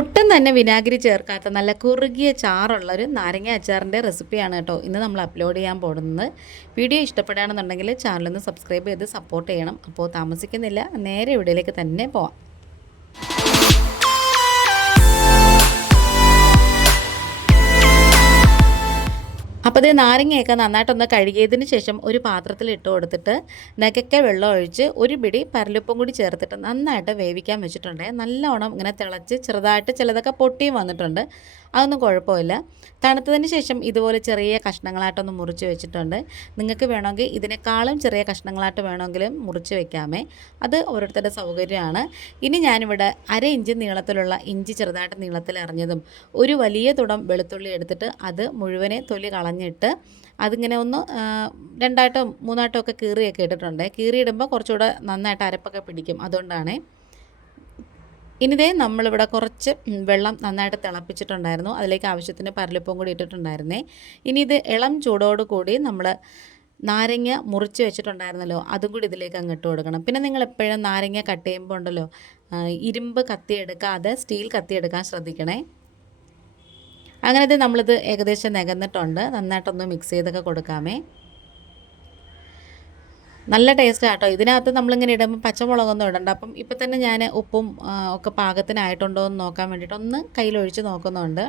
ഒട്ടും തന്നെ വിനാഗിരി ചേർക്കാത്ത നല്ല കുറുകിയ ചാറുള്ള ഒരു നാരങ്ങ അച്ചാറിന്റെ റെസിപ്പിയാണ് കേട്ടോ ഇന്ന് നമ്മൾ അപ്ലോഡ് ചെയ്യാൻ പോകുന്നത്. വീഡിയോ ഇഷ്ടപ്പെടുകയാണെന്നുണ്ടെങ്കിൽ ചാനലൊന്ന് സബ്സ്ക്രൈബ് ചെയ്ത് സപ്പോർട്ട് ചെയ്യണം. അപ്പോൾ താമസിക്കുന്നില്ല നേരെ ഇവിടെയിലേക്ക് തന്നെ പോവാം. അപ്പോൾ ഇത് നാരങ്ങയൊക്കെ നന്നായിട്ടൊന്ന് കഴുകിയതിന് ശേഷം ഒരു പാത്രത്തിൽ ഇട്ട് കൊടുത്തിട്ട് നെക്കൊക്കെ വെള്ളം ഒഴിച്ച് ഒരു പിടി പരലുപ്പും കൂടി ചേർത്തിട്ട് നന്നായിട്ട് വേവിക്കാൻ വെച്ചിട്ടുണ്ട്. നല്ലോണം ഇങ്ങനെ തിളച്ച് ചെറുതായിട്ട് ചിലതൊക്കെ പൊട്ടിയും വന്നിട്ടുണ്ട്. അതൊന്നും കുഴപ്പമില്ല. തണുത്തതിന് ശേഷം ഇതുപോലെ ചെറിയ കഷ്ണങ്ങളായിട്ടൊന്ന് മുറിച്ച് വെച്ചിട്ടുണ്ട്. നിങ്ങൾക്ക് വേണമെങ്കിൽ ഇതിനേക്കാളും ചെറിയ കഷ്ണങ്ങളായിട്ട് വേണമെങ്കിലും മുറിച്ച് വെക്കാമേ. അത് ഓരോരുത്തരുടെ സൗകര്യമാണ്. ഇനി ഞാനിവിടെ അര ഇഞ്ച് നീളത്തിലുള്ള ഇഞ്ചി ചെറുതായിട്ട് നീളത്തിൽ അറിഞ്ഞതും ഒരു വലിയ തുടം വെളുത്തുള്ളി എടുത്തിട്ട് അത് മുഴുവനെ തൊലി കളഞ്ഞിട്ട് അതിങ്ങനെ ഒന്ന് രണ്ടായിട്ടോ മൂന്നായിട്ടോ ഒക്കെ കീറിയൊക്കെ ഇട്ടിട്ടുണ്ട്. കീറിയിടുമ്പോൾ കുറച്ചുകൂടെ നന്നായിട്ട് അരപ്പൊക്കെ പിടിക്കും. അതുകൊണ്ടാണേ ഇനിതേ നമ്മളിവിടെ കുറച്ച് വെള്ളം നന്നായിട്ട് തിളപ്പിച്ചിട്ടുണ്ടായിരുന്നു. അതിലേക്ക് ആവശ്യത്തിന് പരലിപ്പം കൂടി ഇട്ടിട്ടുണ്ടായിരുന്നേ. ഇനി ഇത് ഇളം ചൂടോട് കൂടി നമ്മൾ നാരങ്ങ മുറിച്ച് വെച്ചിട്ടുണ്ടായിരുന്നല്ലോ അതും കൂടി ഇതിലേക്ക് അങ്ങ് ഇട്ട് കൊടുക്കണം. പിന്നെ നിങ്ങൾ എപ്പോഴും നാരങ്ങ കട്ട് ചെയ്യുമ്പോൾ ഉണ്ടല്ലോ ഇരുമ്പ് കത്തി എടുക്കാതെ സ്റ്റീൽ കത്തി എടുക്കാൻ ശ്രദ്ധിക്കണേ. അങ്ങനെ ഇത് നമ്മളിത് ഏകദേശം നികന്നിട്ടുണ്ട്. നന്നായിട്ടൊന്ന് മിക്സ് ചെയ്തൊക്കെ കൊടുക്കാമേ. നല്ല ടേസ്റ്റ് ആട്ടോ. ഇതിനകത്ത് നമ്മളിങ്ങനെ ഇടുമ്പോൾ പച്ചമുളകൊന്നും ഇടണ്ട. അപ്പം ഇപ്പം തന്നെ ഞാൻ ഉപ്പും ഒക്കെ പാകത്തിനായിട്ടുണ്ടോ എന്ന് നോക്കാൻ വേണ്ടിയിട്ട് ഒന്ന് കയ്യിലൊഴിച്ച് നോക്കുന്നുണ്ട്.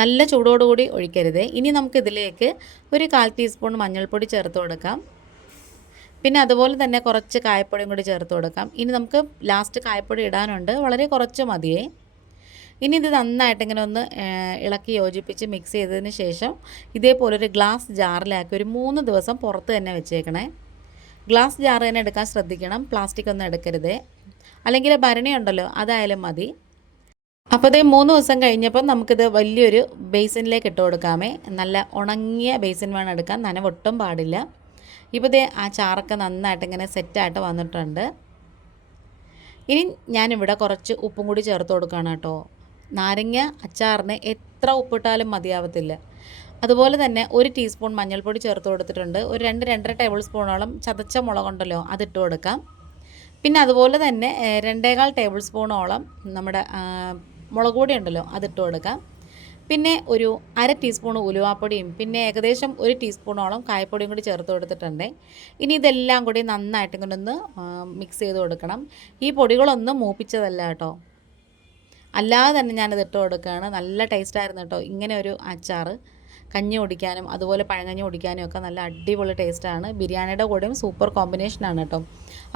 നല്ല ചൂടോടുകൂടി ഒഴിക്കരുത്. ഇനി നമുക്ക് ഇതിലേക്ക് ഒരു കാൽ ടീസ്പൂൺ മഞ്ഞൾപ്പൊടി ചേർത്ത് കൊടുക്കാം. പിന്നെ അതുപോലെ തന്നെ കുറച്ച് കായപ്പൊടിയും കൂടി ചേർത്ത് കൊടുക്കാം. ഇനി നമുക്ക് ലാസ്റ്റ് കായപ്പൊടി ഇടാനുണ്ട്. വളരെ കുറച്ച് മതിയേ. ഇനി ഇത് നന്നായിട്ട് ഇങ്ങനെ ഒന്ന് ഇളക്കി യോജിപ്പിച്ച് മിക്സ് ചെയ്തതിന് ശേഷം ഇതേപോലെ ഒരു ഗ്ലാസ് ജാറിലാക്കി ഒരു മൂന്ന് ദിവസം പുറത്ത് തന്നെ വെച്ചേക്കണേ. ഗ്ലാസ് ജാർ തന്നെ എടുക്കാൻ ശ്രദ്ധിക്കണം. പ്ലാസ്റ്റിക് ഒന്നും എടുക്കരുതേ. അല്ലെങ്കിൽ ഭരണി ഉണ്ടല്ലോ അതായാലും മതി. അപ്പോൾ ഇതേ മൂന്ന് ദിവസം കഴിഞ്ഞപ്പോൾ നമുക്കിത് വലിയൊരു ബേസിനിലേക്ക് ഇട്ട് കൊടുക്കാമേ. നല്ല ഉണങ്ങിയ ബേസിൻ വേണം എടുക്കാൻ. നനവൊട്ടും പാടില്ല. ഇപ്പോൾ ഇതേ ആ ചാറൊക്കെ നന്നായിട്ട് ഇങ്ങനെ സെറ്റായിട്ട് വന്നിട്ടുണ്ട്. ഇനി ഞാനിവിടെ കുറച്ച് ഉപ്പും കൂടി ചേർത്ത് കൊടുക്കുകയാണ് കേട്ടോ. നാരങ്ങ അച്ചാറിന് എത്ര ഉപ്പിട്ടാലും മതിയാവത്തില്ല. അതുപോലെ തന്നെ ഒരു ടീസ്പൂൺ മഞ്ഞൾപ്പൊടി ചേർത്ത് കൊടുത്തിട്ടുണ്ട്. ഒരു രണ്ട് രണ്ടര ടേബിൾ സ്പൂണോളം ചതച്ച മുളകുണ്ടല്ലോ അതിട്ട് കൊടുക്കാം. പിന്നെ അതുപോലെ തന്നെ രണ്ടേകാൽ ടേബിൾ സ്പൂണോളം നമ്മുടെ മുളക് പൊടി ഉണ്ടല്ലോ അതിട്ട് കൊടുക്കാം. പിന്നെ ഒരു അര ടീസ്പൂൺ ഉലുവാപ്പൊടിയും പിന്നെ ഏകദേശം ഒരു ടീസ്പൂണോളം കായപ്പൊടിയും കൂടി ചേർത്ത് കൊടുത്തിട്ടുണ്ട്. ഇനി ഇതെല്ലാം കൂടി നന്നായിട്ട് ഇങ്ങനെ ഒന്ന് മിക്സ് ചെയ്ത് കൊടുക്കണം. ഈ പൊടികളൊന്നും മൂപ്പിച്ചതല്ല കേട്ടോ. അല്ലാതെ തന്നെ ഞാനത് ഇട്ട് കൊടുക്കുകയാണ്. നല്ല ടേസ്റ്റായിരുന്നു കേട്ടോ. ഇങ്ങനെ ഒരു അച്ചാർ കഞ്ഞി കുടിക്കാനും അതുപോലെ പഴങ്കഞ്ഞി കുടിക്കാനും ഒക്കെ നല്ല അടിപൊളി ടേസ്റ്റാണ് ബിരിയാണിയുടെ കൂടെയും സൂപ്പർ കോമ്പിനേഷനാണ് കേട്ടോ.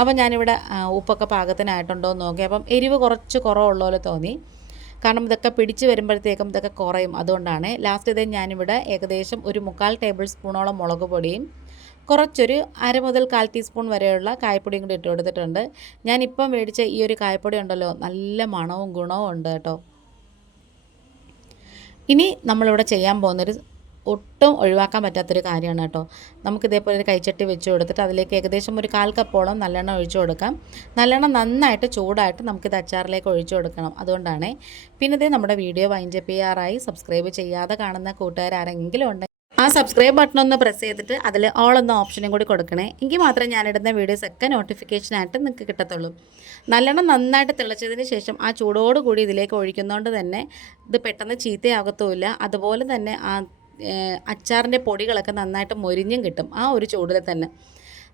അപ്പോൾ ഞാനിവിടെ ഉപ്പൊക്കെ പാകത്തിനായിട്ടുണ്ടോ എന്ന് നോക്കി. അപ്പം എരിവ് കുറച്ച് കുറവുള്ള പോലെ തോന്നി. കാരണം ഇതൊക്കെ പിടിച്ച് വരുമ്പോഴത്തേക്കും ഇതൊക്കെ കുറയും. അതുകൊണ്ടാണ് ലാസ്റ്റ് ഇതേ ഞാനിവിടെ ഏകദേശം ഒരു മുക്കാൽ ടേബിൾ സ്പൂണോളം മുളക് പൊടിയും കുറച്ചൊരു അര മുതൽ കാൽ ടീസ്പൂൺ വരെയുള്ള കായപ്പൊടിയും കൂടി ഇട്ട് കൊടുത്തിട്ടുണ്ട്. ഞാനിപ്പം മേടിച്ച ഈ ഒരു കായപ്പൊടി ഉണ്ടല്ലോ നല്ല മണവും ഗുണവും ഉണ്ട് കേട്ടോ. ഇനി നമ്മളിവിടെ ചെയ്യാൻ പോകുന്നൊരു ഒട്ടും ഒഴിവാക്കാൻ പറ്റാത്തൊരു കാര്യമാണ് കേട്ടോ. നമുക്ക് ഇതേപോലെ ഒരു കൈച്ചട്ടി വെച്ച് കൊടുത്തിട്ട് അതിലേക്ക് ഏകദേശം ഒരു കാൽ കപ്പോളം നല്ലെണ്ണ ഒഴിച്ചു കൊടുക്കാം. നല്ലെണ്ണ നന്നായിട്ട് ചൂടായിട്ട് നമുക്കിത് അച്ചാറിലേക്ക് ഒഴിച്ചു കൊടുക്കണം അതുകൊണ്ടാണ്. പിന്നെ ഇതേ നമ്മുടെ വീഡിയോ വൈൻഡപ്പ് ചെയ്യാറായി. സബ്സ്ക്രൈബ് ചെയ്യാതെ കാണുന്ന കൂട്ടുകാരെങ്കിലും ഉണ്ടെങ്കിൽ ആ സബ്സ്ക്രൈബ് ബട്ടൺ ഒന്ന് പ്രസ് ചെയ്തിട്ട് അതിൽ ഓൾ എന്ന ഓപ്ഷനും കൂടി കൊടുക്കണേ. എങ്കിൽ മാത്രമേ ഞാനിടുന്ന വീഡിയോസ് ഒക്കെ നോട്ടിഫിക്കേഷനായിട്ട് നിങ്ങൾക്ക് കിട്ടത്തുള്ളൂ. നല്ലെണ്ണം നന്നായിട്ട് തിളച്ചതിന് ശേഷം ആ ചൂടോട് കൂടി ഇതിലേക്ക് ഒഴിക്കുന്നതുകൊണ്ട് തന്നെ ഇത് പെട്ടെന്ന് ചീത്തയാകത്തുമില്ല. അതുപോലെ തന്നെ ആ അച്ചാറിന്റെ പൊടികളൊക്കെ നന്നായിട്ട് മൊരിഞ്ഞും കിട്ടും. ആ ഒരു ചൂടിൽ തന്നെ.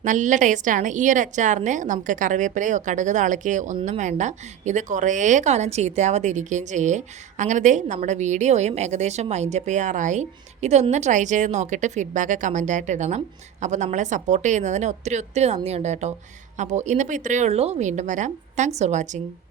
നല്ല ടേസ്റ്റാണ്. ഈ ഒരു അച്ചാറിന് നമുക്ക് കറിവേപ്പിലയോ കടുക് താളിക്കുകയോ ഒന്നും വേണ്ട. ഇത് കുറേ കാലം ചീത്തയാവാതെ ഇരിക്കുകയും ചെയ്യേ. അങ്ങനെ ദേ നമ്മുടെ വീഡിയോയും ഏകദേശം വൈൻഡപ്പ് ചെയ്യാറായി. ഇതൊന്ന് ട്രൈ ചെയ്ത് നോക്കിയിട്ട് ഫീഡ്ബാക്ക് കമന്റായിട്ട് ഇടണം. അപ്പോൾ നമ്മളെ സപ്പോർട്ട് ചെയ്യുന്നതിന് ഒത്തിരി ഒത്തിരി നന്ദിയുണ്ട് കേട്ടോ. അപ്പോൾ ഇന്നിപ്പോൾ ഇത്രയേ ഉള്ളൂ. വീണ്ടും വരാം. Thanks for watching